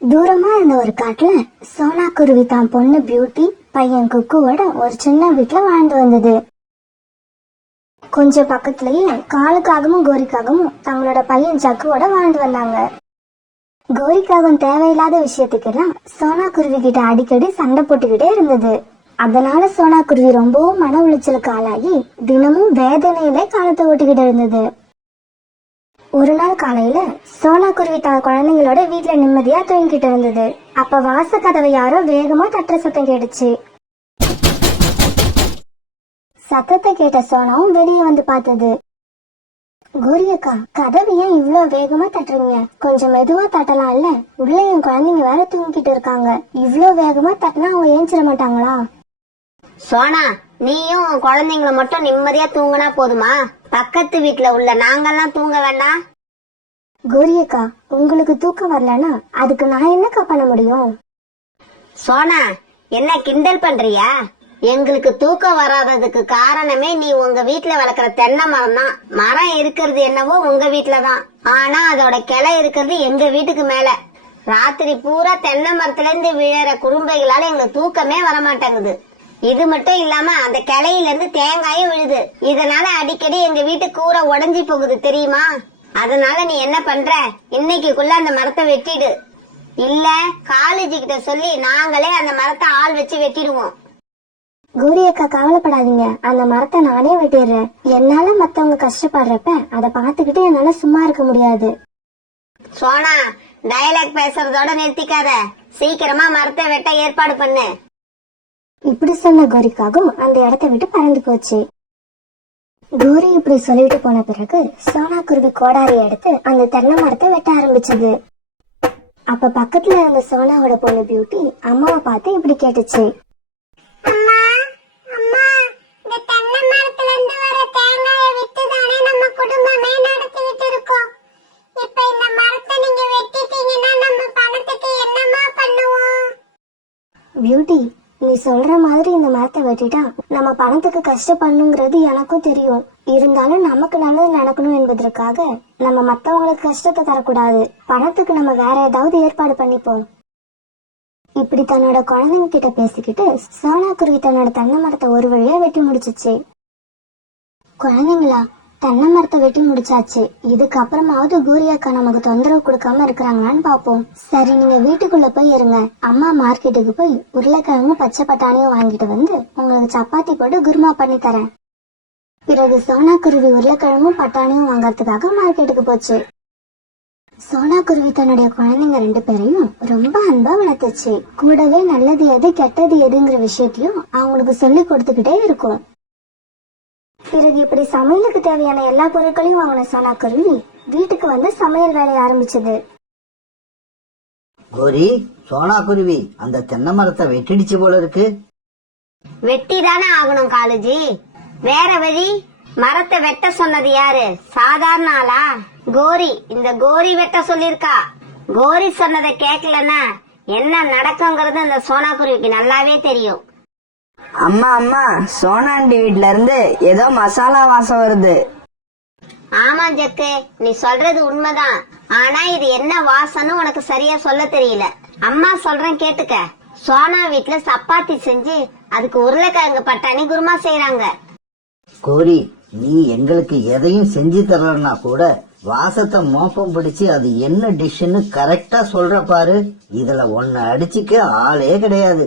தூரமா இருந்த ஒரு காட்டுல சோனா குருவி தான் பொண்ணு பியூட்டி பையன் குக்குவோட ஒரு சின்ன வீட்டுல வாழ்ந்து வந்தது. கொஞ்சம் பக்கத்துலயே காலுக்காகவும் கோரிக்காகவும் தங்களோட பையன் ஜக்குவோட வாழ்ந்து வந்தாங்க. கோரிக்காகம் தேவையில்லாத விஷயத்துக்கெல்லாம் சோனா குருவி கிட்ட அடிக்கடி சண்டை போட்டுக்கிட்டே இருந்தது. அதனால சோனா குருவி ரொம்பவும் மன உளைச்சலுக்கு ஆளாகி தினமும் வேதனையிலே காலத்தை ஓட்டிக்கிட்டு இருந்தது. ஒரு நாள் காலையில சோனா குருவி தன் குழந்தைங்களோட வீட்டுல நிம்மதியா தூங்கிட்டு இருந்தது. அப்ப வாச கதவை யாரோ வேகமா தட்டுற சத்தம் கேட்டுச்சு. சத்தத்தை கேட்ட சோனாவும் வெளியே வந்து பார்த்தது. கோரியக்கா, கதவு ஏன் இவ்வளவு வேகமா தட்டுறீங்க? கொஞ்சம் மெதுவா தட்டலாம் இல்ல? உள்ள என் குழந்தைங்க வேற தூங்கிட்டு இருக்காங்க. இவ்வளவு வேகமா தட்டினா அவங்க ஏஞ்சிட மாட்டாங்களா? சோனா, நீயும் உன் குழந்தைங்கள மட்டும் நிம்மதியா தூங்கினா போதுமா? பக்கத்து வீட்டுல உள்ள நாங்கெல்லாம் தூங்க வேண்டாம்? கோரியக்கா, உங்களுக்கு தூக்கம் வரலன்னா அதுக்கு நான் என்னக்கா பண்ண முடியும்? சோனா, என்ன கிண்டல் பண்றியா? எங்களுக்கு தூக்கம் வராததுக்கு காரணமே நீ உங்க வீட்டுல வளர்க்குற தென்னை மரம் தான். மரம் இருக்கிறது என்னவோ உங்க வீட்டுலதான், ஆனா அதோட கிளை இருக்கிறது எங்க வீட்டுக்கு மேல. ராத்திரி பூரா தென்னை மரத்துல இருந்து விழற குறும்பைகளால எங்களுக்கு தூக்கமே வரமாட்டேங்குது. இது மட்டும் இல்லாம அந்த கிளையில இருந்து தேங்காயும் விழுது. இதனால அடிக்கடி எங்க வீட்டு கூரை உடைஞ்சி போகுது தெரியுமா? அதனால நீ என்ன பண்ற, இன்னைக்குள்ள அந்த மரத்தை வெட்டிடு. இல்ல காலேஜி கிட்ட சொல்லி நாங்களே அந்த மரத்தை ஆள் வச்சு வெட்டிடுவோம். கோரியக்கா, கவலைப்படாதீங்க, அந்த மரத்தை நானே வெட்டிடுறேன். என்னால மத்தவங்க கஷ்டப்படுறப்ப அதை பாத்துக்கிட்டு என்னால சும்மா இருக்க முடியாது. சோனா, டயலாக் பேசுறதோட நிறுத்திக்காத, சீக்கிரமா மரத்தை வெட்ட ஏற்பாடு பண்ணு. இப்படி சொன்ன கோரிக்காகவும் அந்த இடத்த விட்டு பறந்து போச்சு. கோரி இப்படி சொல்லிட்டு போன பிறகு சோனா குருவி கோடாரி எடுத்து அந்த தென்னை மரத்தை வெட்ட ஆரம்பிச்சது. அப்ப பக்கத்துல இருந்த சோனாவோட பொண்ணு பியூட்டி அம்மாவை பார்த்து இப்படி கேட்டுச்சு. பியூட்டி, நீ சொல்ற மாதிரி இந்த மரத்தை வெட்டிட்டா நம்ம பணத்துக்கு கஷ்டப்படணுங்கிறது எனக்கும் தெரியும். இருந்தாலும் நமக்கு நல்லது நடக்கணும் என்பதற்காக நம்ம மத்தவங்களுக்கு கஷ்டத்தை தரக்கூடாது. பணத்துக்கு நம்ம வேற ஏதாவது ஏற்பாடு பண்ணிப்போம். இப்படி தன்னோட குழந்தைங்க கிட்ட பேசிக்கிட்டு சோனா குருவி தன்னோட தென்னை மரத்தை ஒரு வழியா வெட்டி முடிச்சிச்சு. குழந்தைங்களா, தென்னை மரத்தை வெட்டி முடிச்சாச்சு. இதுக்கப்புறமாவது கோரியாக்கா நமக்கு தொந்தரவு கொடுக்காம இருக்கிறாங்களான்னு பாப்போம். சரி, நீங்க வீட்டுக்குள்ள போய் இருங்க. அம்மா மார்க்கெட்டுக்கு போய் உருளைக்கிழங்கும் பச்சை பட்டாணியும் வாங்கிட்டு வந்து உங்களுக்கு சப்பாத்தி போட்டு குருமா பண்ணி தரேன். பிறகு சோனா குருவி உருளைக்கிழங்கும் பட்டாணியும் வாங்கறதுக்காக மார்க்கெட்டுக்கு போச்சு. சோனா குருவி தன்னுடைய குழந்தைங்க 2 பேரையும் ரொம்ப அன்பா வளர்த்துச்சு. கூடவே நல்லது எது கெட்டது எதுங்கிற விஷயத்தையும் அவங்களுக்கு சொல்லி கொடுத்துக்கிட்டே இருக்கும். பிறகு இப்படி சமையலுக்கு தேவையான எல்லா பொருட்களையும் வாங்கின சோனா குருவி வீட்டுக்கு வந்து சமையல் வேலையை ஆரம்பிச்சது. கோரி, சோனா குருவி அந்த தென்னை மரத்தை வெட்டிடுச்சு போல இருக்கு. வெட்டிதானே ஆகணும் காலேஜி, வேற வழி. மரத்தை வெட்ட சொன்னது யாரு? சாதாரண ஆளா? கோரி. இந்த கோரி வெட்ட சொல்லிருக்கா. கோரி சொன்னதை கேட்கலன்னா என்ன நடக்குங்கிறது இந்த சோனா குருவிக்கு நல்லாவே தெரியும். அம்மா அம்மா, சோனாண்டி வீட்ல இருந்து ஏதோ மசாலா வாசம் வருது. ஆமா ஜக்கு, நீ சொல்றது உண்மைதான். ஆனா இது என்ன வாசம்னு உனக்கு சரியா சொல்ல தெரியல. அம்மா சொல்றேன் கேட்டுக்க. சோனா வீட்டுல சப்பாத்தி செஞ்சு அதுக்கு உருளைக்கிழங்கு பட்டாணி குருமா செய்யறாங்க. கோரி, நீ எங்களுக்கு எதையும் செஞ்சு தரலன்னா கூட வாசத்தை மோப்பம் பிடிச்சு அது என்ன டிஷ்ன்னு கரெக்டா சொல்ற பாரு. இதுல ஒன்னு அடிச்சுக்க ஆளே கிடையாது.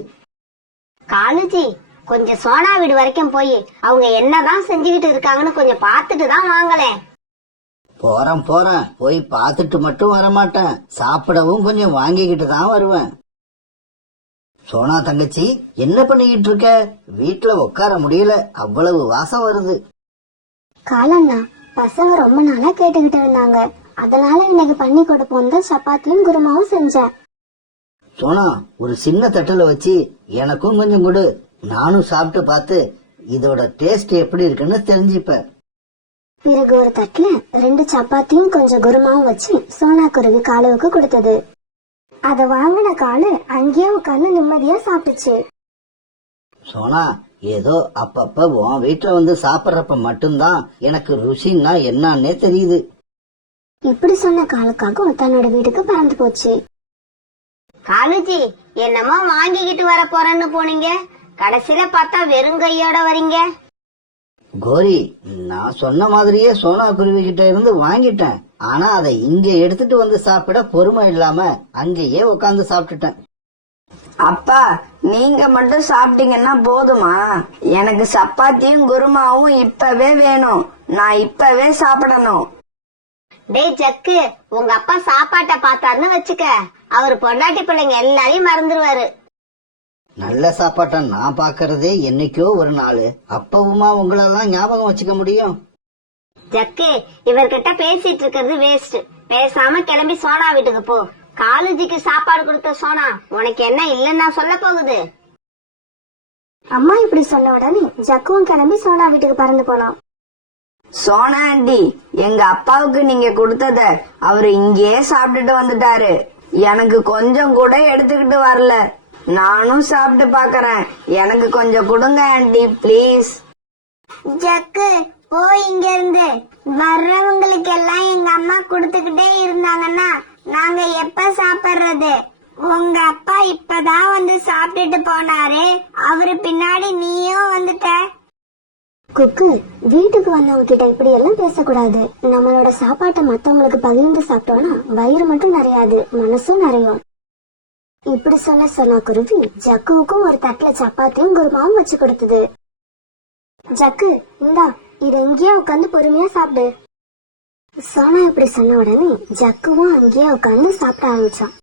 காலேஜி, கொஞ்சம் சோனா வீடு வரைக்கும் போய் அவங்க என்னதான் செஞ்சுக்கிட்டு இருக்காங்கன்னு கொஞ்சம் பாத்துட்டு தான் வாங்கலேன். போறேன் போய் பாத்துட்டு மட்டும் வரமாட்டேன், சாப்பிடவும் கொஞ்சம் வாங்கிக்கிட்டு தான் வருவேன். சோனா தங்கச்சி, என்ன பண்ணிக்கிட்டு இருக்க? வீட்டுல உட்கார முடியல, அவ்வளவு வாசம் வருது. காலண்ணா, பசங்க ரொம்ப நாளா கேட்டுக்கிட்டு இருந்தாங்க. அதனால இன்னைக்கு பண்ணி கொடுப்போம் தான் சப்பாத்தியும் குருமாவும் செஞ்சேன். சோனா, ஒரு சின்ன தட்டுல வச்சு எனக்கும் கொஞ்சம் கொடு. நானும் சாப்பிட்டு பார்த்து இதோட டேஸ்ட் எப்படி இருக்குன்னு தெரிஞ்சுப்பேன். பிறகு ஒரு தட்டுல 2 சப்பாத்தியும் கொஞ்சம் குருமாவும் வச்சு சோனா குருவி காலுவுக்கு கொடுத்தது. அத வாங்கின காலு அங்கேயே உட்கார்ந்து நிம்மதியா சாப்பிட்டுச்சு. சோனா, ஏதோ அப்பப்ப உன் வீட்டுல வந்து சாப்பிட்றப்ப மட்டும்தான் எனக்கு ருசின்னா என்னன்னே தெரியுது. இப்படி சொன்ன காலுக்காகவும் தன்னோட வீட்டுக்கு பறந்து போச்சு. காலுஜி, என்னமோ வாங்கிக்கிட்டு வர போறேன்னு போனீங்க, கடைசியில பார்த்தா வெறுங்கையோட வரீங்க. கோரி, நான் சொன்ன மாதிரியே சோனா குருவி கிட்ட இருந்து வாங்கிட்டேன். ஆனா அதை இங்க எடுத்துட்டு வந்து சாப்பிட பொறுமை இல்லாம அங்கேயே உட்காந்து சாப்பிட்டுட்டேன். அப்பா, நீங்க மட்டும் சாப்பிட்டீங்கன்னா போதுமா? எனக்கு சப்பாத்தியும் குருமாவும் இப்பவே வேணும். நான் இப்பவே சாப்பிடணும். டேய் ஜக்கு, உங்க அப்பா சாப்பாட்டை பார்த்தாருன்னு வச்சுக்க, அவர் பொண்டாட்டி பிள்ளைங்க எல்லாரையும் மறந்துடுவாரு. நல்ல சாப்பாட்டை நான் பாக்குறதே என்னைக்கோ ஒரு நாள். அப்பவுமா உங்களெல்லாம் ஞாபகம் வச்சுக்க முடியும்? ஜக்கு, இவர்கிட்ட பேசிட்டு இருக்கிறது வேஸ்ட். பேசாம கிளம்பி சோனா வீட்டுக்கு போ. காலேஜுக்கு சாப்பாடு கொடுத்த சோனா உனக்கு என்ன இல்லன்னா சொல்ல போகுது? அம்மா இப்படி சொன்ன உடனே ஜக்குவும் கிளம்பி சோனா வீட்டுக்கு பறந்து போனான். சோனா ஆண்டி, எங்க அப்பாவுக்கு நீங்க கொடுத்தத அவரு இங்கேயே சாப்பிட்டுட்டு வந்துட்டாரு. எனக்கு கொஞ்சம் கூட எடுத்துக்கிட்டு வரல. நானும் சாப்பிட்டு பாக்கறேன். எனக்கு கொஞ்சம் கொடுங்க ஆண்டி, பிளீஸ். ஜக்கு, போய் இங்க இருந்து. வர்றவங்களுக்கு எல்லாம் எங்க அம்மா கொடுத்துக்கிட்டே இருந்தாங்கன்னா நாங்க எப்ப சாப்பிடுறது? உங்க அப்பா இப்பதான் வந்து சாப்பிட்டுட்டு போனாரு, அவரு பின்னாடி நீயும் வந்துட்ட. குக்கு, வீட்டுக்கு வந்தவங்க கிட்ட இப்படி எல்லாம் பேசக்கூடாது. நம்மளோட சாப்பாட்டை மத்தவங்களுக்கு பகிர்ந்து சாப்பிட்டோம்னா வயிறு மட்டும் நிறையாது, மனசும் நிறையும். இப்படி சொன்ன சோனா குருவி ஜக்குவுக்கும் ஒரு தட்டுல சப்பாத்தியும் குருமாவும் வச்சு கொடுத்தது. ஜக்கு, இந்தா, இத இங்கேயே உட்காந்து பொறுமையா சாப்பிடு. சோனா இப்படி சொன்ன உடனே ஜக்குவும் அங்கேயே உட்காந்து சாப்பிட ஆரம்பிச்சான்.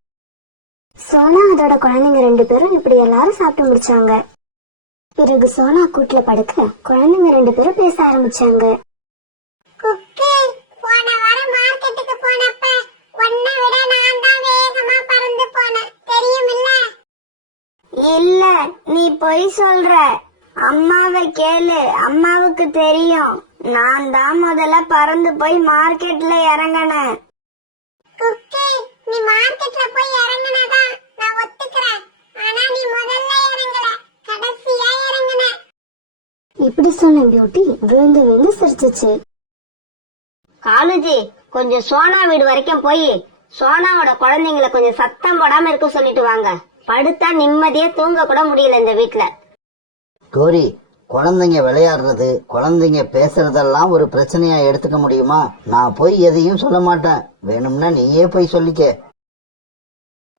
சோனா அதோட குழந்தைங்க 2 பேரும் இப்படி எல்லாரும் சாப்பிட்டு முடிச்சாங்க. பிறகு சோனா கூட்டுல படுக்க குழந்தைங்க 2 பேரும் பேச ஆரம்பிச்சாங்க. குக்கு, போன வாரம் மார்க்கெட்டுக்கு போனப்ப உன்னை விட நான் தான் வேகமா பறந்து போனேன், தெரியுமில்ல? இல்ல, நீ பொய் சொல்ற. அம்மாவை கேளு, அம்மாவுக்கு தெரியும். நான் தான் முதல்ல பறந்து போய் மார்க்கெட்ல இறங்கினேன். குக்கு, நீ மார்க்கெட்ல போய் இறங்கினதா நான் ஒத்துக்கிறேன். ஆனா நீ முதல்ல இறங்கல, கடைசியா இறங்கின. இப்படி சொன்ன பியூட்டி விழுந்து விழுந்து சிரிச்சுச்சு. காலுஜி, கொஞ்சம் சோனா வீடு வரைக்கும் போய் சோனாவோட குழந்தைங்களை கொஞ்சம் சத்தம் போடாம இருக்க சொல்லிட்டு வாங்க. படுத்தா நிம்மதியா தூங்க கூட முடியல இந்த வீட்ல. கோரி, குழந்தைங்க விளையாடுறது, குழந்தைங்க பேசுறதெல்லாம் ஒரு பிரச்சனையா எடுத்துக்க முடியுமா? நான் போய் எதையும் சொல்ல மாட்டேன். வேணும்னா நீயே போய் சொல்லிக்க.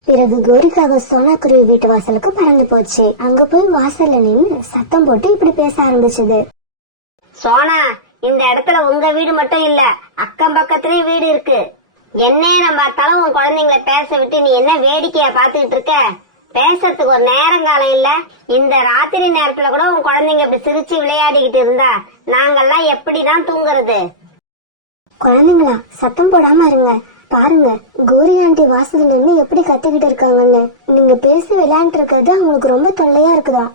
பிறகு கோரிக்காக சோனா குருவி வீட்டு வாசலுக்கு பறந்து போச்சு. அங்க போய் வாசல்ல நின்னு சத்தம் போட்டு இப்படி பேச ஆரம்பிச்சது. சோனா, இந்த இடத்துல உங்க வீடு மட்டும் இல்ல, அக்கம் பக்கத்துலயும் வீடு இருக்கு. என்ன நம்ம பார்த்தாலும் உன் குழந்தைங்களை பேச விட்டு நீ என்ன வேடிக்கையா பாத்துக்கிட்டு இருக்க? பேசுறதுக்கு ஒரு நேரம் காலம் இல்ல. இந்த ராத்திரி நேரத்துல கூட உன் குழந்தைங்க இப்படி சிரிச்சு விளையாடிக்கிட்டு இருந்தா நாங்கெல்லாம் எப்படிதான் தூங்குறது? குழந்தைங்களா, சத்தம் போடாம இருங்க. பாருங்க, கோரி ஆண்டி வாசல்ல நின்னு எப்படி கத்திக்கிட்டு இருக்காங்கன்னு. நீங்க பேசி விளையாண்டு இருக்கிறது அவங்களுக்கு ரொம்ப தொல்லையா இருக்குதா?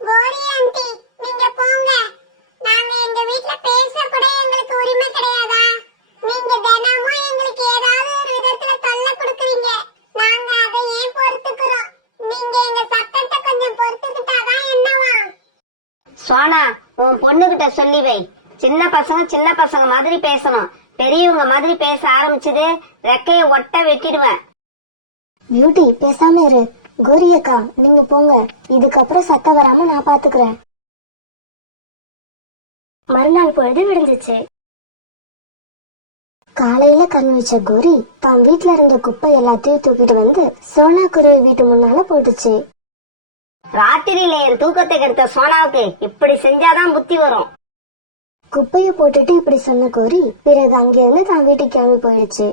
கோரி ஆண்டி, நீங்க போங்க. நாங்க எங்க வீட்ல பேச கூட எங்களுக்கு உரிமை கிடையாதா? நீங்க தினமும் எங்களுக்கு ஏதாவது ஒரு விதத்துல தொல்லை கொடுக்குறீங்க. நாங்க அதை ஏன் பொறுத்துக்கிறோம்? நீங்க எங்க சத்தத்தை கொஞ்சம் பொறுத்துக்கிட்டாதான் என்னவா? சோனா, உன் பொண்ணுகிட்ட சொல்லி வை. சின்ன பசங்க மாதிரி பேசணும். பெரியவங்க மாதிரி பேச ஆரம்பிச்சது ரெக்கைய ஒட்ட வெட்டிடுவேன். பியூட்டி, பேசாம இரு. கோரி அக்கா, நீங்க போங்க. இதுக்கப்புறம் சத்தம் வராம நான் பாத்துக்கிறேன். மறுநாள் பொழுது விடிஞ்சிச்சு. காலையில கண் வச்ச கோரி தான் வீட்டுல இருந்த குப்பை எல்லாத்தையும் தூக்கிட்டு வந்து சோனா குருவி வீட்டு முன்னால போட்டுச்சு. ராத்திரியில என் தூக்கத்தை கெடுத்த சோனாவுக்கு இப்படி செஞ்சாதான் புத்தி வரும். குப்பைய போட்டுட்டு இப்படி சொன்ன கோரி பிறகு அங்கிருந்து தான் வீட்டுக்கு கிளம்பி போயிடுச்சு.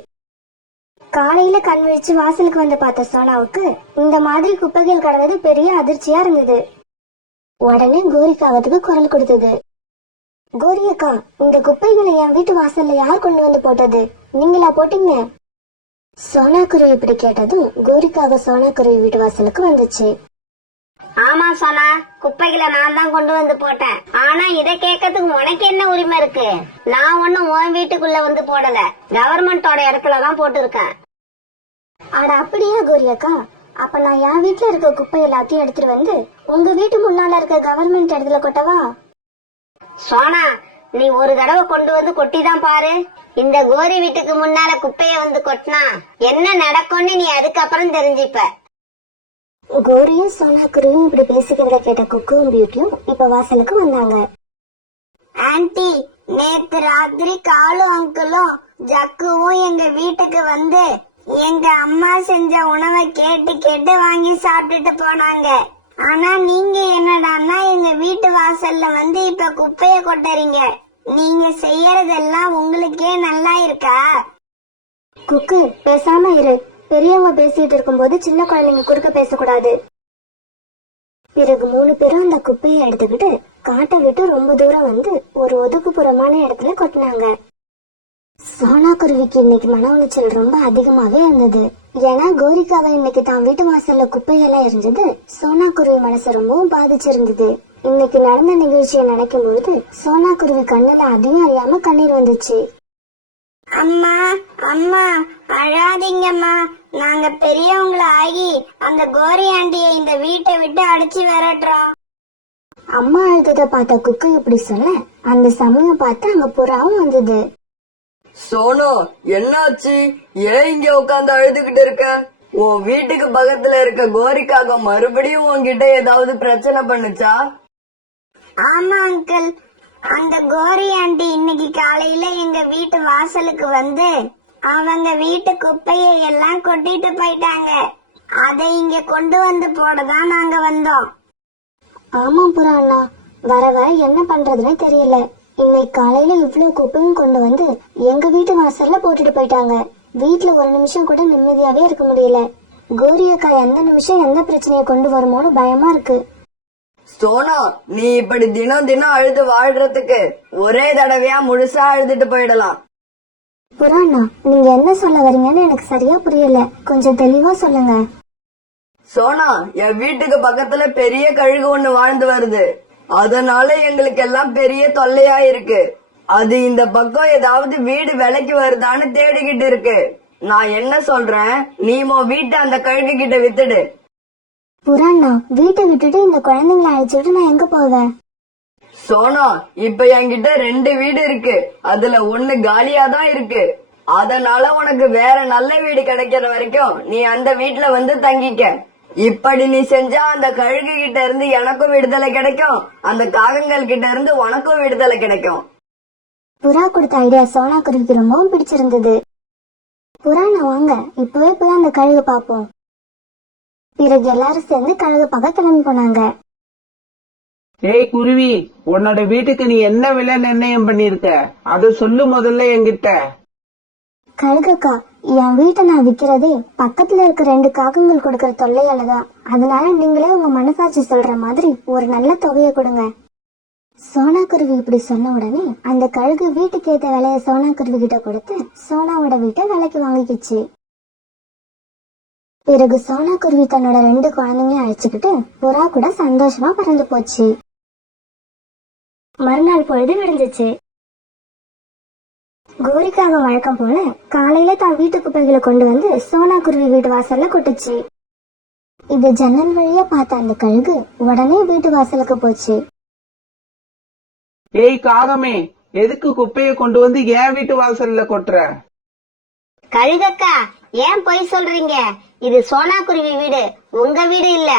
காலையில கண் விழிச்சு வாசலுக்கு வந்து பார்த்த சோனாவுக்கு இந்த மாதிரி குப்பைகள் கடந்தது பெரிய அதிர்ச்சியா இருந்தது. உடனே கோரிக்காகத்துக்கு குரல் கொடுத்தது. கோரி அக்கா, இந்த குப்பைகளை என் வீட்டு வாசல்ல யார் கொண்டு வந்து போட்டது? நீங்களா போட்டீங்க? சோனா குருவி இப்படி கேட்டதும் கோரிக்காக சோனா குருவி வீட்டு வாசலுக்கு வந்துச்சு. ஆமா சோனா, குப்பைகளை நான் தான் கொண்டு வந்து போட்டேன். ஆனா இதை கேட்கறதுக்கு உனக்கு என்ன உரிமை இருக்கு? நான் ஒன்னும் உன் வீட்டுக்குள்ள வந்து போடல, கவர்மெண்டோட இடத்துலதான் போட்டிருக்கேன். அட அப்படியா கோரி அக்கா? அப்ப நான் என் வீட்டுல இருக்க குப்பை எல்லாத்தையும் எடுத்துட்டு வந்து உங்க வீட்டு முன்னால இருக்க கவர்மெண்ட் இடத்துல கொட்டவா? சோனா, நீ ஒரு தடவை கொண்டு வந்து கொட்டிதான் பாரு. இந்த கோரி வீட்டுக்கு முன்னால குப்பைய வந்து கொட்டினா என்ன நடக்கும்னு நீ அதுக்கப்புறம் தெரிஞ்சுப்ப. கோரியும் சோனாக்குருவியும் இப்படி பேசிக்கிறத கேட்ட குக்குவும் பியூட்டியும் இப்ப வாசலுக்கு வந்தாங்க. ஆன்ட்டி, நேத்து ராத்திரி காலு அங்கிளும் ஜக்குவும் எங்க வீட்டுக்கு வந்து எங்க அம்மா செஞ்ச உணவை கேட்டு கேட்டு வாங்கி சாப்பிட்டுட்டு போனாங்க. ஆனா நீங்க என்னடான்னா எங்க வீட்டு வாசல்ல வந்து இப்ப குப்பைய கொட்டுறீங்க. நீங்க செய்யறதெல்லாம் உங்களுக்கே நல்லா இருக்கா? குக்கு பேசாம இரு. பெரியவங்க பேசிட்டு இருக்கும்போது சின்ன குழந்தைங்க குறுக்க பேசக்கூடாது. பிறகு 3 பேரும் அந்த குப்பையை எடுத்துக்கிட்டு காட்டை விட்டு ரொம்ப தூரம் வந்து ஒரு ஒதுக்குப்புறமான இடத்துல கொட்டினாங்க. சோனா குருவிக்கு இன்னைக்கு மன உளைச்சல் ரொம்ப அதிகமாவே இருந்தது. ஏன்னா கோரிக்காக இன்னைக்கு தான் வீட்டு வாசல்ல குப்பையெல்லாம் இருந்தது சோனா குருவி மனசு ரொம்பவும் பாதிச்சிருந்தது. இன்னைக்கு நடந்த நிகழ்ச்சியை நினைக்கும் பொழுது சோனா குருவி கண்ணுல அதையும் அறியாம கண்ணீர் வந்துச்சு. அம்மா அம்மா அழாதீங்கம்மா, நாங்க பெரியவங்கள ஆகி அந்த கோரி ஆண்டியை இந்த வீட்டை விட்டு அடிச்சு விரட்டுறோம். அம்மா அழுத்தத பார்த்த குக்கு இப்படி சொல்ல அந்த சமயம் பார்த்து அங்க புறாவும் வந்தது. சோனு, என்னாச்சு? ஏன் இங்க உட்காந்து அழுதுகிட்டு இருக்க? உன் வீட்டுக்கு பக்கத்துல இருக்க கோரிக்காக மறுபடியும் உன்கிட்ட ஏதாவது பிரச்சனை பண்ணுச்சா? ஆமா அங்கிள், அந்த கோரி ஆண்டி இன்னைக்கு காலையில எங்க வீட்டு வாசலுக்கு வந்து அவங்க வீட்டு குப்பையை எல்லாம் கொட்டிட்டு போயிட்டாங்க. அதை இங்க கொண்டு வந்து போடதான் நாங்க வந்தோம். ஆமா புறா அண்ணா, வர வர என்ன பண்றதுன்னு தெரியல. இன்னைக்கு காலையில இவ்வளவு குப்பையும் கொண்டு வந்து எங்க வீட்டு வாசல்ல போட்டுட்டு போயிட்டாங்க. வீட்டுல ஒரு நிமிஷம் கூட நிம்மதியாவே இருக்க முடியல. கோரியக்கா எந்த நிமிஷம் எந்த பிரச்சனையை கொண்டு வருமோன்னு பயமா இருக்கு. சோனா, நீ இப்படி தினம் தினம் அழுது வாழ்றதுக்கு ஒரே தடவையா முழுசா அழுதுட்டு போயிடலாம். புறா அண்ணா, நீங்க என்ன சொல்ல வரீங்கன்னு எனக்கு சரியா புரியல. கொஞ்சம் தெளிவா சொல்லுங்க. சோனா, என் வீட்டுக்கு பக்கத்துல பெரிய கழுகு ஒண்ணு வாழ்ந்து வருது. அதனால எங்களுக்கு எல்லாம் பெரிய தொல்லையா இருக்கு. அது இந்த பக்கம் ஏதாவது வீடு விலைக்கு வருதான்னு தேடிக்கிட்டு இருக்கு. நான் என்ன சொல்றேன், நீ உன் வீட்டை அந்த கழுகு கிட்ட வித்துடு. புறா அண்ணா, வீட்டை விட்டுட்டு இந்த குழந்தைங்களை அழைச்சிட்டு நான் எங்க போவேன்? சோனா, இப்ப என்கிட்ட 2 வீடு இருக்கு. அதுல 1 காலியா தான் இருக்கு. அதனால உனக்கு வேற நல்ல வீடு கிடைக்கிற வரைக்கும் நீ அந்த வீட்டுல வந்து தங்கிக்க. இப்படி நீ செஞ்சா அந்த கழுகு கிட்ட இருந்து எனக்கும் விடுதலை கிடைக்கும், அந்த காகங்கள் கிட்ட இருந்து உனக்கும் விடுதலை கிடைக்கும். புறா கொடுத்த ஐடியா சோனா குருவிக்கு ரொம்பவும் பிடிச்சிருந்தது. புறா அண்ணா வாங்க, இப்பவே போய் அந்த கழுகு பாப்போம். பிறகு எல்லாரும் சேர்ந்து கழுகு பார்க்க கிளம்பி போனாங்க. ஏய் குருவி, உன்னோட வீட்டுக்கு நீ என்ன விலை நிர்ணயம் பண்ணிருக்க? அது சொல்லு முதல்ல என்கிட்ட. கழுகுக்கா, என் வீட்டை நான் விக்கிறதே பக்கத்துல இருக்க 2 காகங்கள் கொடுக்கற தொல்லையாலதான். அதனால நீங்களே உங்க மனசாட்சி சொல்ற மாதிரி ஒரு நல்ல தொகையை கொடுங்க. சோனா குருவி இப்படி சொன்ன உடனே அந்த கழுகு வீட்டுக்கு ஏத்த விலைய சோனா குருவி கிட்ட கொடுத்து சோனாவோட வீட்டை விலைக்கு வாங்கிக்கிச்சு. பிறகு சோனா குருவி தன்னோட 2 குழந்தைங்களையும் அழைச்சுக்கிட்டு புறா கூட சந்தோஷமா பறந்து போச்சு. மறுநாள் பொழுது விடிஞ்சிச்சு. கோரிக்காக வழக்கம் போல காலையில தான் வீட்டு குப்பைகளை கொண்டு வந்து சோனா குருவி வீட்டு வாசல்ல கொட்டுச்சு. இது ஜன்னல் வழியா பார்த்த அந்த கழுகு உடனே வீட்டு வாசலுக்கு போச்சு. ஏய் காகமே, எதுக்கு குப்பையை கொண்டு வந்து என் வீட்டு வாசல்ல கொட்டுற? கழுகக்கா, ஏன் பொய் சொல்றீங்க? இது சோனா குருவி வீடு, உங்க வீடு இல்ல.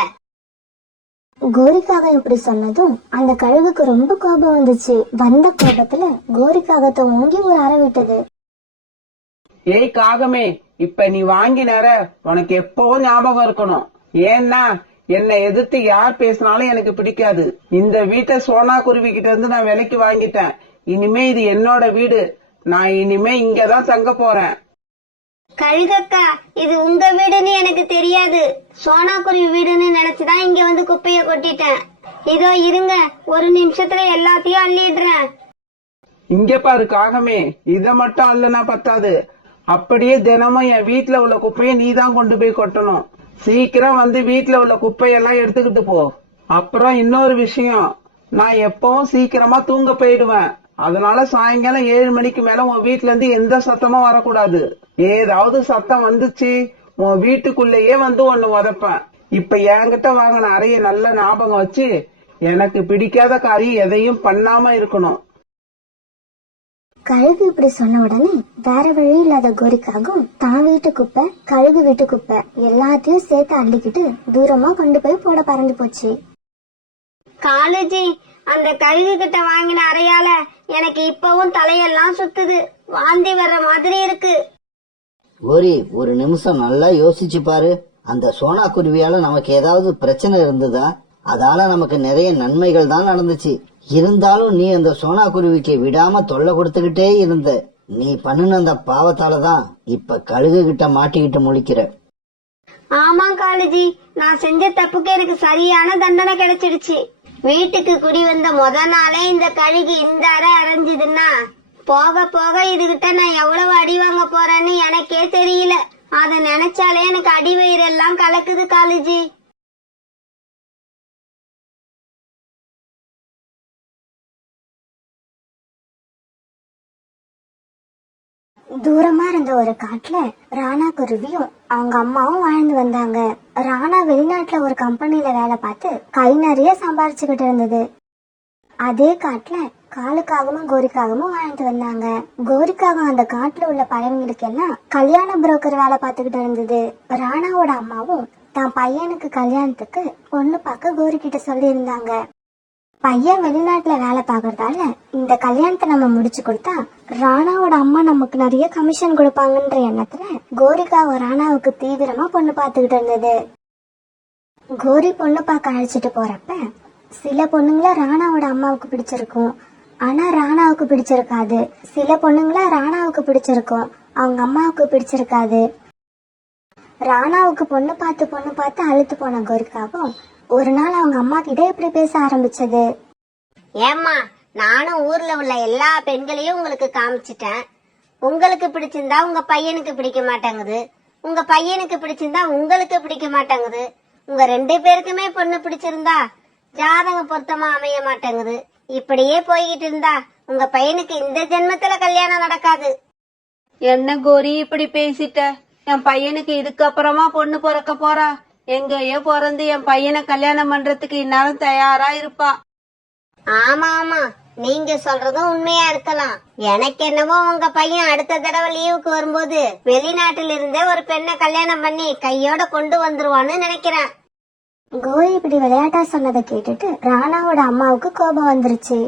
கோரிக்காக இப்படி சொன்னதும் அந்த கழுகுக்கு ரொம்ப கோபம் வந்துச்சு. வந்த கோபத்துல கோரிக்காகத்தை ஓங்கி ஒரு அறை விட்டது. ஏய் காகமே, இப்ப நீ வாங்கினற உனக்கு எப்பவும் ஞாபகம் இருக்கணும். ஏன்னா என்னை எதிர்த்து யார் பேசினாலும் எனக்கு பிடிக்காது. இந்த வீட்டை சோனா குருவி கிட்ட இருந்து நான் விலைக்கு வாங்கிட்டேன். இனிமே இது என்னோட வீடு. நான் இனிமே இங்கதான் தங்க போறேன். கழுகக்கா, இது உங்க வீடுன்னு எனக்கு தெரியாது. சோனா குருவி வீடுன்னு நினைச்சுதான் இங்க வந்து குப்பைய கொட்டிட்டேன். இதோ இருங்க, ஒரு நிமிஷத்துல எல்லாத்தையும் அள்ளிடுறேன். இங்க பாரு காகமே, இத மட்டும் அல்லனா பத்தாது. அப்படியே தினமும் என் வீட்டுல உள்ள குப்பையை நீ தான் கொண்டு போய் கொட்டணும். சீக்கிரம் வந்து வீட்டுல உள்ள குப்பையெல்லாம் எடுத்துக்கிட்டு போ. அப்புறம் இன்னொரு விஷயம், நான் எப்பவும் சீக்கிரமா தூங்க போயிடுவேன். அதனால சாயங்காலம் 7 மணிக்கு மேல உன் வீட்டுல இருந்து எந்த சத்தமும் வரக்கூடாது. ஏதாவது சத்தம் வந்துச்சு உன் வீட்டுக்குள்ளேயே வந்து ஒன்னு உதைப்பேன். இப்ப என்கிட்ட வாங்கின அறைய நல்ல ஞாபகம் வச்சு எனக்கு பிடிக்காத காரியம் எதையும் பண்ணாம இருக்கணும். கழுகு இப்படி சொன்ன உடனே வேற வழி இல்லாத கோரிக்காகும் தான் வீட்டு குப்பை கழுகு வீட்டு குப்பை எல்லாத்தையும் சேர்த்து அள்ளிக்கிட்டு தூரமா கொண்டு போய் போட பறந்து போச்சு. காலேஜி, அந்த கழுகு கிட்ட வாங்கின அறையால எனக்கு இப்பவும் தலையெல்லாம் சுத்துது, வாந்தி வர்ற மாதிரி இருக்கு. கோரி, ஒரு நிமிஷம் நல்லா யோசிச்சு பாரு. அந்த சோனா குருவியால நமக்கு ஏதாவது பிரச்சனை இருந்ததா? அதால நமக்கு நிறைய நன்மைகள் தான் நடந்துச்சு. இருந்தாலும் நீ அந்த சோனா குருவிக்கு விடாம தொல்லை கொடுத்துக்கிட்டே இருந்த. நீ பண்ணுன அந்த பாவத்தாலதான் இப்ப கழுகு கிட்ட மாட்டிக்கிட்டு முழிக்கிற. ஆமா காலேஜி, நான் செஞ்ச தப்புக்கு எனக்கு சரியான தண்டனை கிடைச்சிடுச்சு. வீட்டுக்கு குடி வந்த முத நாளே இந்த கழுகு இந்த அறை அரைஞ்சதுன்னா போக போக இதுகிட்ட நான் எவ்வளவு அடி வாங்க போறேன்னு எனக்கே தெரியல. அத நினைச்சாலே எனக்கு அடி வயிறெல்லாம் கலக்குது காலேஜி. தூரமா இருந்த ஒரு காட்டுல ராணா குருவியும் அவங்க அம்மாவும் வாழ்ந்து வந்தாங்க. ராணா வெளிநாட்டுல ஒரு கம்பெனில வேலை பார்த்து கை நிறைய சம்பாரிச்சுக்கிட்டு இருந்தது. அதே காட்டுல காலுக்காகவும் கோரிக்காகவும் வாழ்ந்து வந்தாங்க. கோரிக்காகவும் அந்த காட்டுல உள்ள பறவைங்களுக்கு எல்லாம் கல்யாண புரோக்கர் வேலை பார்த்துக்கிட்டு இருந்தது. ராணாவோட அம்மாவும் தான் பையனுக்கு கல்யாணத்துக்கு பொண்ணு பார்க்க கோரி கிட்ட சொல்லி இருந்தாங்க. பையன் வெளிநாட்டுல வேலை பாக்குறதால இந்த கல்யாணத்தை நம்ம முடிச்சு கொடுத்தா ராணாவோட அம்மா நமக்கு நிறைய கமிஷன் கொடுப்பாங்கன்ற எண்ணத்துல கோரிக்காவை ராணாவுக்கு தீவிரமா பொண்ணு பார்த்துக்கிட்டு இருந்தது. கோரி பொண்ணு பார்க்க அழைச்சிட்டு போறப்ப சில பொண்ணுங்கள ராணாவோட அம்மாவுக்கு பிடிச்சிருக்கும், ஆனா ராணாவுக்கு பிடிச்சிருக்காது. சில பொண்ணுங்கள ராணாவுக்கு பிடிச்சிருக்கும், அவங்க அம்மாவுக்கு பிடிச்சிருக்காது. ராணாவுக்கு பொண்ணு பார்த்து அழுத்து போன கோரிக்காவும் ஒரு நாள் அவங்க அம்மா கிட்ட இப்படி பேச ஆரம்பிச்சது. ஏம்மா, நானும் ஊர்ல உள்ள எல்லா பெண்களையும் உங்களுக்கு காமிச்சிட்டேன். உங்களுக்கு பிடிச்சிருந்தா உங்க பையனுக்கு பிடிக்க மாட்டேங்குது, உங்க பையனுக்கு பிடிச்சிருந்தா உங்களுக்கு பிடிக்க மாட்டேங்குது. உங்க 2 பேருக்குமே பொண்ணு பிடிச்சிருந்தா ஜாதகம் பொருத்தமா அமைய மாட்டேங்குது. இப்படியே போய்கிட்டு இருந்தா உங்க பையனுக்கு இந்த ஜென்மத்துல கல்யாணம் நடக்காது. என்ன கோரி இப்படி பேசிட்ட? என் பையனுக்கு இதுக்கப்புறமா பொண்ணு பிறக்க போறா. எங்கேயோ பிறந்து என் பையனை கல்யாணம் பண்றதுக்கு இந்நேரம் தயாரா இருப்பா. ஆமா ஆமா, நீங்க சொல்றதும் உண்மையா இருக்கலாம். எனக்கு என்னவோ உங்க பையன் அடுத்த தடவை லீவுக்கு வரும்போது வெளிநாட்டில இருந்தே ஒரு பெண்ணை கல்யாணம் பண்ணி கையோட கொண்டு வந்துருவான்னு நினைக்கிறேன். கோரி இப்படி விளையாட்டா சொன்னதை கேட்டுட்டு ராணாவோட அம்மாவுக்கு கோபம் வந்துருச்சு.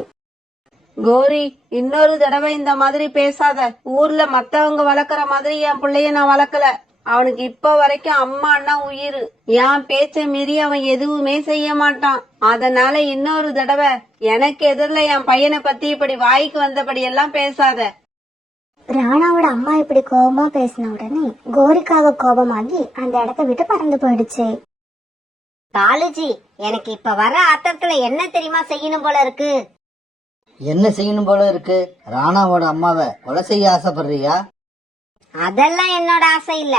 கோரி, இன்னொரு தடவை இந்த மாதிரி பேசாத. ஊர்ல மத்தவங்க வளர்க்கற மாதிரி என் பிள்ளைய நான் வளர்க்கல. அவனுக்கு இப்ப வரைக்கும் அம்மா அண்ணா உயிர். என் பேச்ச மீறி அவன் எதுவுமே செய்ய மாட்டான். அதனால இன்னொரு தடவை எனக்கு எதிரில என் பையனை பத்தி இப்படி வாய்க்கு வந்தபடி எல்லாம் பேசாத. ராணாவோட அம்மா இப்படி கோபமா பேசின உடனே கோரிக்காக கோபமாகி அந்த இடத்த விட்டு பறந்து போயிடுச்சு. காலேஜி, எனக்கு இப்ப வர ஆத்திரத்துல என்ன தெரியுமா செய்யணும் போல இருக்கு? என்ன செய்யணும் போல இருக்கு? ராணாவோட அம்மாவை கொலை செய்ய ஆசைப்படுறியா? அதெல்லாம் என்னோட ஆசை இல்ல.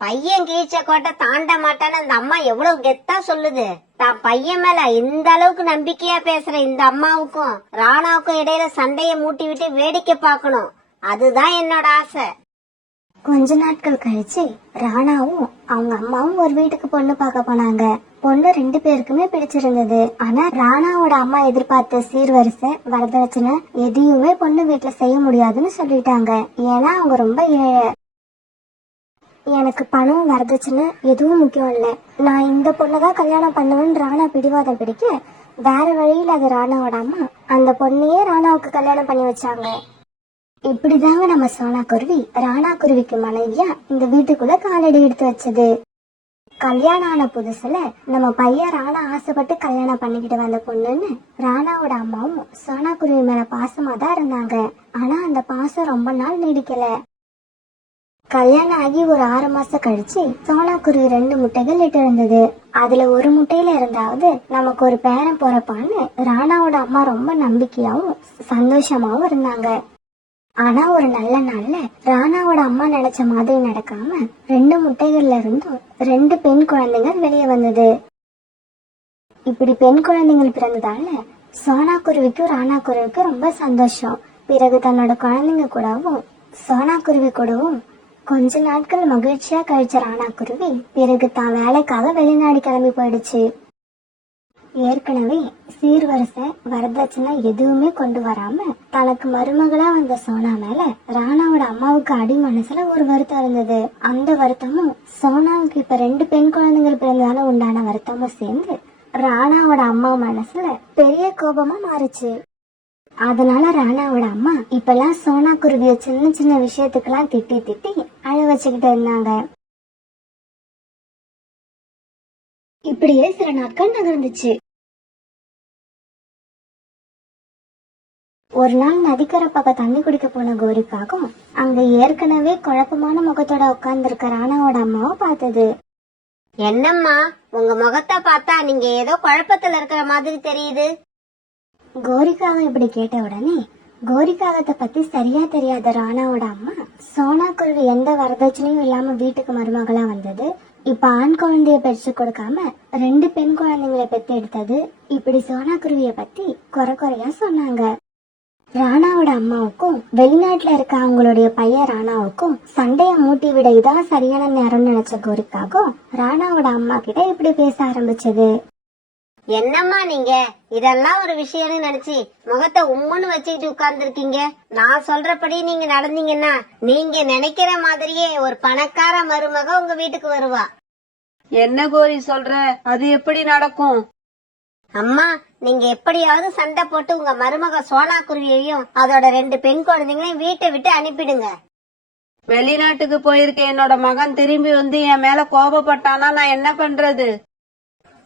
பையன் கீழ்ச்ச கோட்டை தாண்ட மாட்டான்னு அந்த அம்மா எவ்வளவு கெத்தா சொல்லுது. தான் பையன் மேல இந்த அளவுக்கு நம்பிக்கையா பேசுற இந்த அம்மாவுக்கும் ராணாவுக்கும் இடையில சண்டைய மூட்டி விட்டு வேடிக்கை பார்க்கணும். அதுதான் என்னோட ஆசை. கொஞ்ச நாட்கள் கழிச்சு ராணாவும் அவங்க அம்மாவும் ஒரு வீட்டுக்கு பொண்ணு பார்க்க போனாங்க. பொண்ணு 2 பேருக்குமே பிடிச்சிருந்தது. ஆனா ராணாவோட அம்மா எதிர்பார்த்த சீர்வரிசை வரதட்சணை எதையுமே பொண்ணு வீட்டுல செய்ய முடியாதுன்னு சொல்லிட்டாங்க. ஏன்னா அவங்க ரொம்ப ஏழை. எனக்கு பணம் வரதட்சணை எதுவும் முக்கியம் இல்ல, நான் இந்த பொண்ணுதான் கல்யாணம் பண்ணுவேன்னு ராணா பிடிவாதம் பிடிக்க வேற வழியில அது ராணாவோட அம்மா அந்த பொண்ணையே ராணாவுக்கு கல்யாணம் பண்ணி வச்சாங்க. இப்படிதாங்க நம்ம சோனா குருவி ராணா குருவிக்கு மனைவியா இந்த வீட்டுக்குள்ள காலடி எடுத்து வச்சது. கல்யாணம் ஆன புதுசுல நம்ம பையன் ராணா ஆசைப்பட்டு கல்யாணம் பண்ணிக்கிட்டு வந்த பொண்ணுன்னு ராணாவோட அம்மாவும் சோனா குருவி மேல பாசமா தான் இருந்தாங்க. ஆனா அந்த பாசம் ரொம்ப நாள் நீடிக்கல. கல்யாணம் ஆகி ஒரு 6 மாசம் கழிச்சு சோனா குருவி 2 முட்டைகள் இட்டு இருந்தது. அதுல ஒரு முட்டையில இருந்தாவது நமக்கு ஒரு பேரன் போறப்பான்னு ராணாவோட அம்மா ரொம்ப நம்பிக்கையாவும் சந்தோஷமாவும் இருந்தாங்க. ஆனா ஒரு நல்ல நாள்ல ராணாவோட அம்மா நினைச்ச மாதிரி நடக்காம 2 முட்டைகள்ல இருந்தும் 2 பெண் குழந்தைகள் வெளியே வந்தது. இப்படி பெண் குழந்தைகள் பிறந்ததால சோனா குருவிக்கும் ராணா குருவிக்கும் ரொம்ப சந்தோஷம். பிறகு தன்னோட குழந்தைங்க கூடவும் சோனா குருவி கூடவும் கொஞ்ச நாட்கள் மகிழ்ச்சியா கழிச்ச ராணா குருவி பிறகு தான் வேலைக்காக வெளிநாடு கிளம்பி போயிடுச்சு. ஏற்கனவே சீர்வரிசை வரதட்சணை எதுவுமே கொண்டு வராம தனக்கு மருமகளா வந்த சோனா மேல ராணாவோட அம்மாவுக்கு அடி மனசுல ஒரு வருத்தம் இருந்தது. அந்த வருத்தமும் சோனாவுக்கு இப்ப 2 பெண் குழந்தைகள் பிறந்ததால உண்டான வருத்தமும் சேர்ந்து ராணாவோட அம்மா மனசுல பெரிய கோபமா மாறுச்சு. அதனால ராணாவோட அம்மா இப்பெல்லாம் சோனா குருவிய சின்ன சின்ன விஷயத்துக்கெல்லாம் திட்டி திட்டி அழ வச்சுக்கிட்டு இருந்தாங்க. இப்படியே சில நாட்கள் நகர்ந்துச்சு. ஒரு நாள் நதிக்கரை பக்கம் தண்ணி குடிக்க போன கோரிக்காகும் அங்க ஏற்கனவே குழப்பமான முகத்தோட உட்கார்ந்து இருக்க ராணாவோட அம்மாவை பார்த்தது. என்னம்மா உங்க முகத்தை பார்த்தா நீங்க ஏதோ குழப்பத்துல இருக்கிற மாதிரி தெரியுது. கோரிக்காகம் இப்படி கேட்ட உடனே கோரிக்காகத்தை பத்தி சரியா தெரியாத ராணாவோட அம்மா சோனா குருவி எந்த வரதட்சணையும் இல்லாம வீட்டுக்கு மருமகளா வந்தது, இப்ப ஆண் குழந்தைய பெற்று கொடுக்காம 2 பெண் குழந்தைங்களை பெத்து எடுத்தது, இப்படி சோனா குருவிய பத்தி குறையா சொன்னாங்க. ராணாவோட அம்மாவுக்கும் வெளிநாட்டுல இருக்க அவங்களுடைய பையன் ராணாவுக்கும் சண்டைய மூட்டி விட இதான் சரியான நேரம் நினைச்ச கோரிக்காகும் ராணாவோட அம்மா கிட்ட இப்படி பேச ஆரம்பிச்சது. என்னம்மா நீங்க இதெல்லாம் ஒரு விஷயம்னு நினைச்சு முகத்தை உம்முன்னு வச்சுக்கிட்டு உட்கார்ந்து இருக்கீங்க. நான் சொல்றபடி நீங்க நடந்தீங்கன்னா நீங்க நினைக்கிற மாதிரியே ஒரு பணக்கார மருமக உங்க வீட்டுக்கு வருவா. என்ன கோரி சொல்ற? அது எப்படி நடக்கும்? அம்மா நீங்க எப்படியாவது சண்டை போட்டு உங்க மருமக சோனா குருவியையும் அதோட 2 பெண் குழந்தைங்களையும் வீட்டை விட்டு அனுப்பிடுங்க. வெளிநாட்டுக்கு போயிருக்க என்னோட மகன் திரும்பி வந்து என் மேல கோபப்பட்டானா நான் என்ன பண்றது?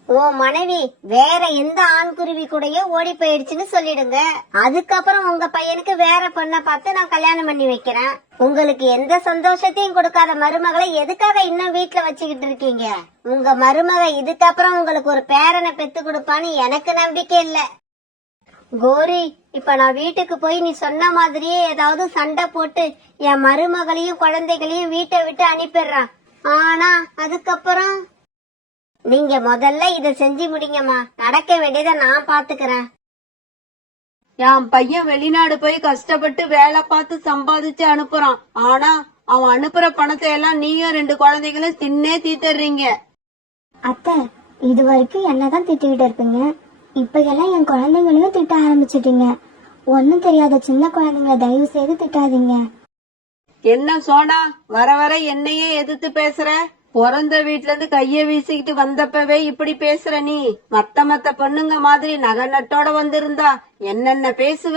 உன் மனைவி வேற எந்த ஆண் குருவி கூடயோ ஓடி போயிடுச்சுன்னு சொல்லிடுங்க. அதுக்கப்புறம் உங்க பையனுக்கு வேற பொண்ணை பார்த்து நான் கல்யாணம் பண்ணி வைக்கிறேன். உங்களுக்கு எந்த சந்தோஷத்தையும் கொடுக்காத மருமகளை எதுக்காக இன்னும் வீட்டுல வச்சுக்கிட்டு இருக்கீங்க? உங்க மருமக இதுக்கப்புறம் உங்களுக்கு ஒரு பேரனை பெத்து கொடுப்பான்னு எனக்கு நம்பிக்கை இல்ல. கோரி இப்ப நான் வீட்டுக்கு போய் நீ சொன்ன மாதிரியே ஏதாவது சண்டை போட்டு என் மருமகளையும் குழந்தைகளையும் வீட்டை விட்டு அனுப்பிடுறான். ஆனா அதுக்கப்புறம் நீங்க முதல்ல இத செஞ்சு முடிங்கம்மா. நடக்க வேண்டியதை நான் பாத்துக்கிறேன். என் பையன் வெளிநாடு போய் கஷ்டப்பட்டு வேலை பார்த்து சம்பாதிச்சு அனுப்புறான். ஆனா அவன் அனுப்புற பணத்தை எல்லாம் நீங்க 2 குழந்தைகளும் தின்னே தீத்துறீங்க. அத்தை, இது வரைக்கும் என்னதான் திட்டிக்கிட்டு இருப்பீங்க, இப்ப எல்லாம் என் குழந்தைங்களையும் திட்ட ஆரம்பிச்சிட்டீங்க. ஒன்னும் தெரியாத சின்ன குழந்தைங்களை தயவு செய்து திட்டாதீங்க. என்ன சோனா வர வர என்னையே எதிர்த்து பேசுற? பிறந்த வீட்ல இருந்து கைய வீசிக்கிட்டு வந்தப்பவே இப்படி பேசுற நீ? மத்த பொண்ணுங்க மாதிரி நகை நட்டோட வந்திருந்தா என்னென்ன பேசுவ?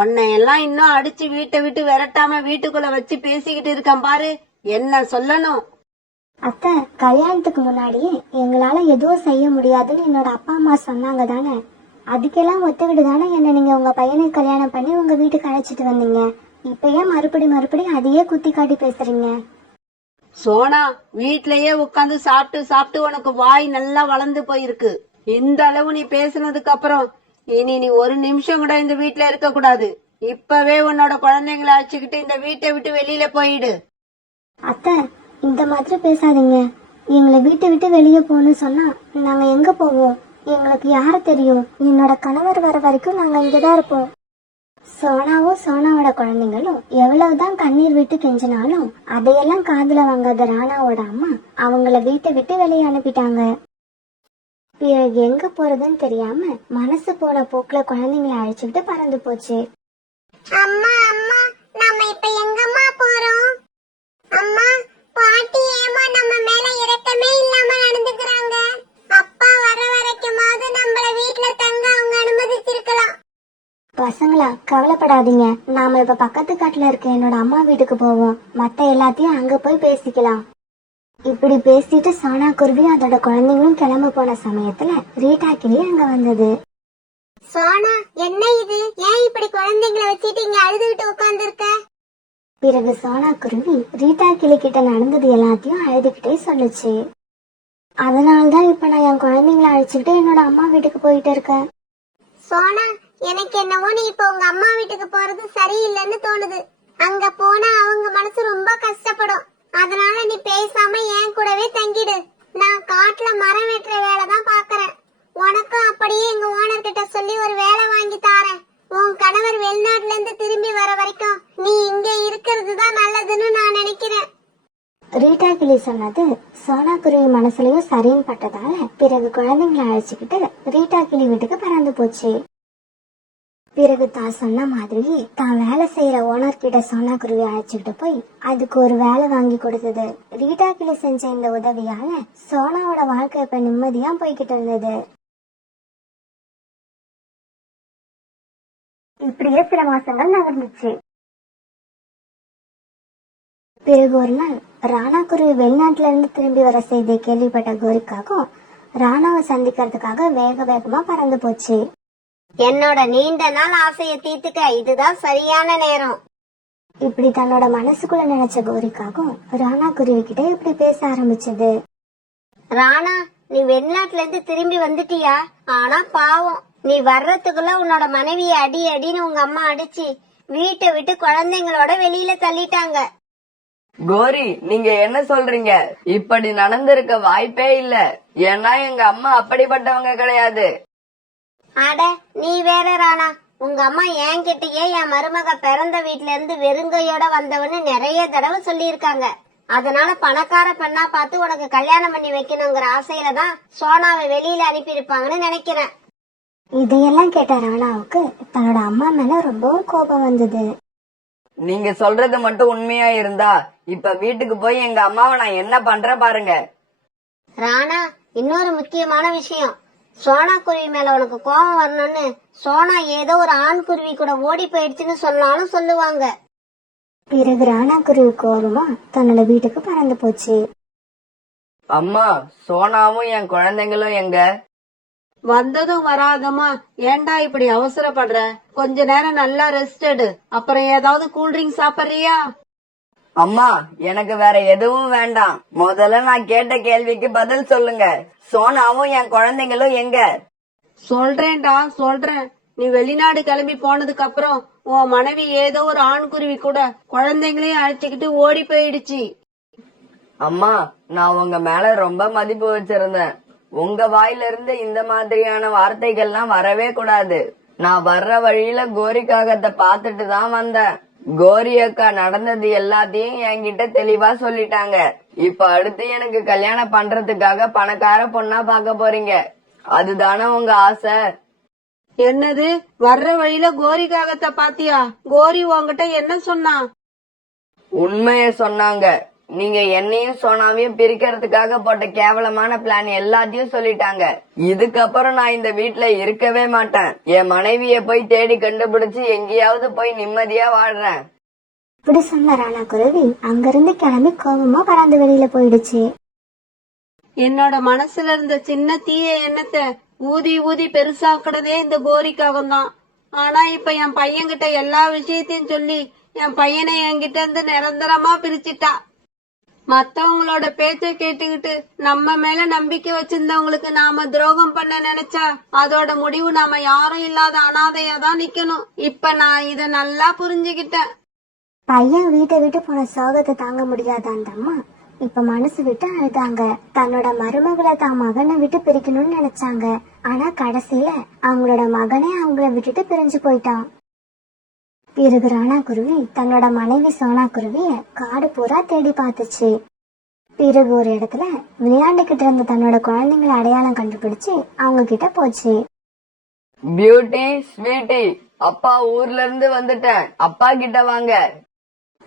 உன்னை எல்லாம் இன்னும் அடிச்சு வீட்டை விட்டு விரட்டாம வீட்டுக்குள்ள வச்சு பேசிக்கிட்டு இருக்கேன் பாரு. என்ன சொல்லணும்? அத்தை, கல்யாணத்துக்கு முன்னாடியே எங்களால எதுவும் செய்ய முடியாதுன்னு என்னோட அப்பா அம்மா சொன்னாங்க தானே. அதுக்கெல்லாம் ஒத்துக்கிட்டு தானே என்ன நீங்க உங்க பையனுக்கு கல்யாணம் பண்ணி உங்க வீட்டுக்கு அழைச்சிட்டு வந்தீங்க. இப்ப ஏன் மறுபடியும் அதையே குத்தி காட்டி பேசுறீங்க? சோனா வீட்லயே உட்காந்து சாப்பிட்டு உனக்கு வாய் நல்லா வளர்ந்து போயிருக்கு. இந்த அளவு நீ பேசுனதுக்கு அப்புறம் இனி நீ ஒரு நிமிஷம் கூட இந்த வீட்ல இருக்க கூடாது. இப்பவே உன்னோட குழந்தைங்களை அழைச்சுக்கிட்டு இந்த வீட்டை விட்டு வெளியில போயிடு. அத்தை, இந்த மாதிரி பேசாதீங்க. எங்களை வீட்டை விட்டு வெளியே போகணும்னு சொன்னா நாங்க எங்க போவோம்? எங்களுக்கு யார தெரியும்? என்னோட கணவர் வர வரைக்கும் நாங்க இங்கதான் இருப்போம். சோனாவும் சோனாவோட குழந்தைங்களும் எவ்வளவுதான் கண்ணீர் விட்டு கெஞ்சினாலும் அதையெல்லாம் காதுல வாங்காத ராணாவோட அம்மா அவங்கள வீட்டை விட்டு வெளியே அனுப்பிட்டாங்க. பிறகு எங்க போறதுன்னு தெரியாம மனசு போன போக்குல குழந்தைங்களை அழைச்சிட்டு பறந்து போச்சு. அம்மா அம்மா நம்ம இப்ப எங்கம்மா போறோம்? அம்மா பாட்டி ஏமா நம்ம மேல இரக்கமே இல்லாம நடந்துக்கிறாங்க? அப்பா வர வரைக்குமாவது நம்மள வீட்ல தங்க அவங்க அனுமதிச்சிருக்கலாம். பசங்களா, கவலைப்படாதீங்க. நாம இப்ப பக்கத்து காட்டுல இருக்க என்னோட அம்மா வீட்டுக்கு போவோம். மத்த எல்லாத்தையும் அங்க போய் பேசிக்கலாம். இப்படி பேசிட்டு சோனா குருவி அதோட குழந்தைங்களும் கிளம்ப போன சமயத்துல ரீட்டா கிளி அங்க வந்தது. சோனா என்ன இது? ஏன் இப்படி குழந்தைங்களை வச்சுட்டு இங்க அழுதுகிட்டு உட்கார்ந்து இருக்க? பிறகு சோனா குருவி ரீட்டா கிளி கிட்ட நடந்தது எல்லாத்தையும் அழுதுகிட்டே சொல்லுச்சு. அதனாலதான் இப்ப நான் என் குழந்தைங்களை அழைச்சிட்டு என்னோட அம்மா வீட்டுக்கு போயிட்டு இருக்கேன். சோனா எனக்கு என்னவோ நீ இப்ப உங்க அம்மா வீட்டுக்கு போறது சரியில்லைன்னு தோணுது. அங்க போனா அவங்க மனசு ரொம்ப கஷ்டப்படும். அதனால நீ பேசாம என் கூடவே தங்கிடு. நான் காட்டுல மரம் வெட்டுற வேலை தான் பாக்குறேன். உனக்கும் அப்படியே எங்க ஓனர் கிட்ட சொல்லி ஒரு வேலை வாங்கி தாரேன். உன் கணவர் வெளிநாட்டுல இருந்து திரும்பி வர வரைக்கும் நீ இங்க இருக்கிறது தான் நல்லதுன்னு நான் நினைக்கிறேன். ரீட்டா கிளி சொன்னது சோனா குருவி மனசுலயும் சரின்னு பட்டதால பிறகு குழந்தைங்களை அழைச்சுக்கிட்டு ரீட்டா கிளி வீட்டுக்கு பறந்து போச்சு. பிறகு தான் சொன்ன மாதிரி தான் வேலை செய்யற ஓனர் கிட்ட சோனா குருவி அழைச்சிட்டு போய் அதுக்கு ஒரு வேலை வாங்கி கொடுத்தது. ரீட்டா கிளி செஞ்ச இந்த உதவியால சோனாவோட வாழ்க்கை இப்ப நிம்மதியா போய்கிட்டு இருந்தது. இப்படியே சில மாசங்கள் நகர்ந்துச்சு. பிறகு ஒரு நாள் ராணா குருவி வெளிநாட்டுல இருந்து திரும்பி வர செய்தியை கேள்விப்பட்ட கோரிக்காகவும் ராணாவை சந்திக்கிறதுக்காக வேக வேகமா பறந்து போச்சு. என்னோட நீண்ட நாள் ஆசையை தீர்த்துக்க இதுதான் சரியான நேரம். இப்படி தன்னோட மனசுக்குள்ள நினைச்ச கோரிக்காகவும் ராணா குருவி கிட்ட இப்படி பேச ஆரம்பிச்சது. ராணா, நீ வெளிநாட்டுல இருந்து திரும்பி வந்துட்டியா? ஆனா பாவம், நீ வர்றதுக்குள்ள உன்னோட மனைவிய அடி அடின்னு உங்க அம்மா அடிச்சு வீட்டை விட்டு குழந்தைங்களோட வெளியில தள்ளிட்டாங்க. கோரி, நீங்க என்ன சொல்றீங்க? இப்படி நடந்திருக்க வாய்ப்பே இல்ல. ஏன்னா எங்க அம்மா அப்படிப்பட்டவங்க கிடையாது. அட நீ வேற ராணா, உங்க அம்மா என்கிட்டயே என் மருமக பிறந்த வீட்ல இருந்து வெறுங்கையோட வந்தவன்னு நிறைய தடவை சொல்லியிருக்காங்க. அதனால பணக்கார பெண்ணா பார்த்து உனக்கு கல்யாணம் பண்ணி வைக்கணுங்கிற ஆசையில தான் சோனாவை வெளியில அனுப்பியிருப்பாங்கன்னு நினைக்கிறேன். இதையெல்லாம் கேட்ட ராணாவுக்கு தன்னோட அம்மா மேல ரொம்பவும் கோபம் வந்தது. நீங்க சொல்றது மட்டும் உண்மையா இருந்தா இப்ப வீட்டுக்கு போய் எங்க அம்மாவை நான் என்ன பண்ற பாருங்க. ராணா, இன்னொரு முக்கியமான விஷயம், சோனா குருவி மேல உனக்கு கோபம் வரணும்னு சோனா ஏதோ ஒரு ஆண் குருவி கூட ஓடி போயிடுச்சுன்னு சொன்னாலும் சொல்லுவாங்க. பிறகு ராணா குருவி கோபமா தன்னோட வீட்டுக்கு பறந்து போச்சு. அம்மா, சோனாவும் என் குழந்தைங்களும் எங்க? வந்ததும் வராதமா ஏன்டா இப்படி அவசரப்படுற? கொஞ்ச நேரம் நல்லா ரெஸ்ட் எடு, அப்புறம் ஏதாவது கூல்ட்ரிங்க் சாப்பிடுறியா? அம்மா, எனக்கு வேற எதுவும் வேண்டாம். முதல்ல நான் கேட்ட கேள்விக்கு பதில் சொல்லுங்க. சோனாவும் என் குழந்தைங்களும் எங்க? சொல்றேன்டா சொல்றேன். நீ வெளிநாடு கிளம்பி போனதுக்கு அப்புறம் உன் மனைவி ஏதோ ஒரு ஆண் குருவி கூட குழந்தைங்களையும் அழைச்சுக்கிட்டு ஓடி போயிடுச்சு. அம்மா, நான் உங்க மேல ரொம்ப மதிப்பு வச்சிருந்தேன். உங்க வாயில இருந்து இந்த மாதிரியான வார்த்தைகள்லாம் வரவே கூடாது. நான் வர்ற வழியில கோரிக்காகத்தை பாத்துட்டு தான் வந்தேன். கோரி அக்கா நடந்தது எல்லாத்தையும் என்கிட்ட தெளிவா சொல்லிட்டாங்க. இப்ப அடுத்து எனக்கு கல்யாணம் பண்றதுக்காக பணக்கார பொண்ணா பாக்க போறீங்க. அதுதானே உங்க ஆசை? என்னது, வர்ற வழியில கோரிக்காகத்தை பாத்தியா? கோரி உன்கிட்ட என்ன சொன்னா? உண்மைய சொன்னாங்க. நீங்க என்னையும் சோனாவையும் பிரிக்கிறதுக்காக போட்ட கேவலமான பிளான் எல்லாத்தையும் சொல்லிட்டாங்க. இதுக்கப்புறம் நான் இந்த வீட்ல இருக்கவே மாட்டேன். என் மனைவிய போய் தேடி கண்டுபிடிச்சு எங்கேயாவது போய் நிம்மதியா வாழ்றேன். இப்படி சொன்ன ராணா குருவி அங்கிருந்து கிளம்பி கோபமா பறந்து வெளியில போயிடுச்சு. என்னோட மனசுல இருந்த சின்ன தீய எண்ணத்தை ஊதி ஊதி பெருசாக்குனதே இந்த கோரிக்காகம் தான். ஆனா இப்ப என் பையன்கிட்ட எல்லா விஷயத்தையும் சொல்லி என் பையனை என்கிட்ட இருந்து நிரந்தரமா பிரிச்சுட்டா. மத்தவங்களோட பேச்ச கேட்டுக்கிட்டு நம்ம மேல நம்பிக்கை வச்சிருந்தவங்களுக்கு நாம துரோகம் பண்ண நினைச்சா அதோட முடிவு நாம யாரும் இல்லாத அனாதையா தான் நிக்கணும். இப்ப நான் இத நல்லா புரிஞ்சுக்கிட்டேன். பையன் வீட்டை விட்டு போன சோகத்தை தாங்க முடியாத அந்த அம்மா இப்ப மனசு விட்டு அழுதாங்க. தன்னோட மருமகளை தான் மகனை விட்டு பிரிக்கணும்னு நினைச்சாங்க. ஆனா கடைசியில அவங்களோட மகனே அவங்கள விட்டுட்டு பிரிஞ்சு போயிட்டான். பிறகு ராணா குருவி தன்னோட மனைவி சோனா குருவிய காடு பூரா தேடி பார்த்துச்சு. பிறகு ஒரு இடத்துல விளையாண்டுகிட்டு இருந்த தன்னோட குழந்தைங்களை அடையாளம் கண்டுபிடிச்சு அவங்க கிட்ட போச்சு. பியூட்டி, ஸ்வீட்டி, அப்பா ஊர்ல இருந்து வந்துட்டேன். அப்பா கிட்ட வாங்க.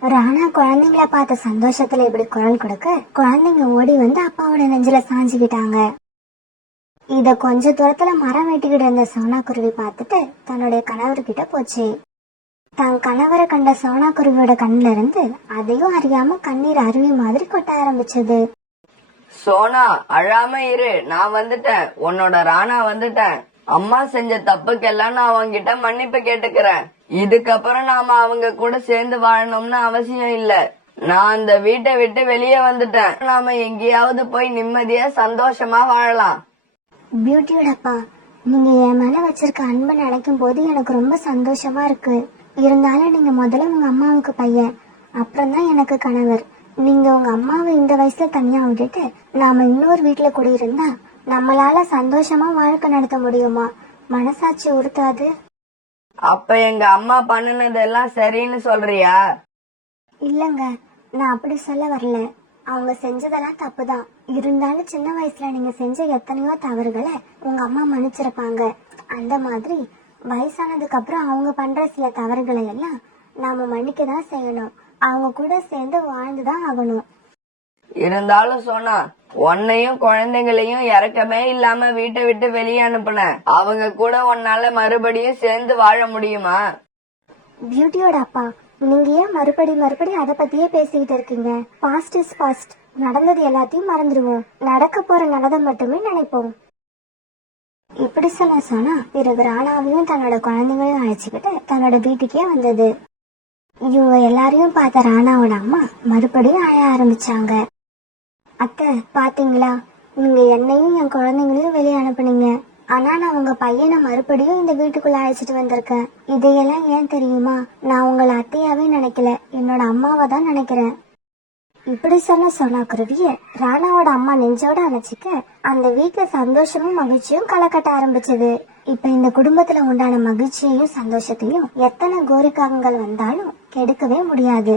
ராணா குழந்தைங்களை பார்த்த சந்தோஷத்துல இப்படி குரல் கொடுக்க குழந்தைங்க ஓடி வந்து அப்பாவோட நெஞ்சில சாஞ்சுக்கிட்டாங்க. இத கொஞ்ச தூரத்துல மரம் வெட்டிக்கிட்டு இருந்த சோனா குருவி பார்த்துட்டு தன்னுடைய கணவர்கிட்ட போச்சு. தன் கணவரை கண்ட சோனா குருவியோட கண்ணுல இருந்து அதையும் அறியாம கண்ணீர் அருவி மாதிரி கொட்ட ஆரம்பிச்சது. சோனா, அழாம இரு, நான் வந்துட்டேன். உன்னோட ராணா வந்துட்டேன். அம்மா செஞ்ச தப்புக்கெல்லாம் நான் அவங்கிட்ட மன்னிப்பு கேட்டுக்கிறேன். இதுக்கப்புறம் நாம அவங்க கூட சேர்ந்து வாழணும்னு அவசியம் இல்ல. நான் அந்த வீட்டை விட்டு வெளியே வந்துட்டேன். நாம எங்கேயாவது போய் நிம்மதியா சந்தோஷமா வாழலாம். பியூட்டியோடப்பா, நீங்க என் மேல வச்சிருக்க அன்பை நினைக்கும் போது எனக்கு ரொம்ப சந்தோஷமா இருக்கு. இருந்தாலும் நீங்க முதல்ல உங்க அம்மாவுக்கு பையன், அப்புறம் தான் எனக்கு கணவர். நீங்க உங்க அம்மாவை இந்த வயசுல தனியா விட்டுட்டு நாம இன்னொரு வீட்டுல குடியிருந்தா நம்மளால சந்தோஷமா வாழ்க்கை நடத்த முடியுமா? மனசாட்சி உறுத்தாது? அப்ப எங்க அம்மா பண்ணுனதெல்லாம் சரின்னு சொல்றியா? இல்லங்க, நான் அப்படி சொல்ல வரல. அவங்க செஞ்சதெல்லாம் தப்புதான். இருந்தாலும் சின்ன வயசுல நீங்க செஞ்ச எத்தனையோ தவறுகளை உங்க அம்மா மன்னிச்சிருப்பாங்க. அந்த மாதிரி வயசானதுக்கு அப்புறம் அவங்க பண்ற சில தவறுகளை எல்லாம் நாம மன்னிக்க தான் செய்யணும். அவங்க கூட சேர்ந்து வாழ்ந்துதான் ஆகணும். இருந்தாலும் சோனா, உன்னையும் குழந்தைங்களையும் இறக்கமே இல்லாம வீட்டை விட்டு வெளியே அனுப்புன. அவங்க கூட உன்னால மறுபடியும் சேர்ந்து வாழ முடியுமா? பியூட்டியோட அப்பா, நீங்க ஏன் மறுபடி அதை பத்தியே பேசிக்கிட்டு இருக்கீங்க? Past is past. நடந்தது எல்லாத்தையும் மறந்துடுவோம். நடக்க போற நல்லதை மட்டுமே நினைப்போம். இப்படி சொன்னா பிறகு ராணாவையும் தன்னோட குழந்தைங்களையும் அழைச்சுக்கிட்டு தன்னோட வீட்டுக்கே வந்தது. இவங்க எல்லாரையும் பார்த்த ராணாவோட அம்மா மறுபடியும் அழ ஆரம்பிச்சாங்க. அத்தை, பாத்தீங்களா, நீங்க என்னையும் என் குழந்தைங்களையும் வெளியே அனுப்புனீங்க. ஆனா நான் உங்க பையனை மறுபடியும் இந்த வீட்டுக்குள்ள அழைச்சிட்டு வந்திருக்கேன். இதையெல்லாம் ஏன் தெரியுமா? நான் உங்களை அத்தையாவே நினைக்கல, என்னோட அம்மாவை தான் நினைக்கிறேன். இப்படி சொன்ன குருவிய ராணாவோட அம்மா நெஞ்சோட அணைச்சிக்க அந்த வீட்டுல சந்தோஷமும் மகிழ்ச்சியும் களை கட்ட ஆரம்பிச்சது. இப்ப இந்த குடும்பத்துல உண்டான மகிழ்ச்சியையும் சந்தோஷத்தையும் எத்தனை கோரிக்காகங்கள் வந்தாலும் கெடுக்கவே முடியாது.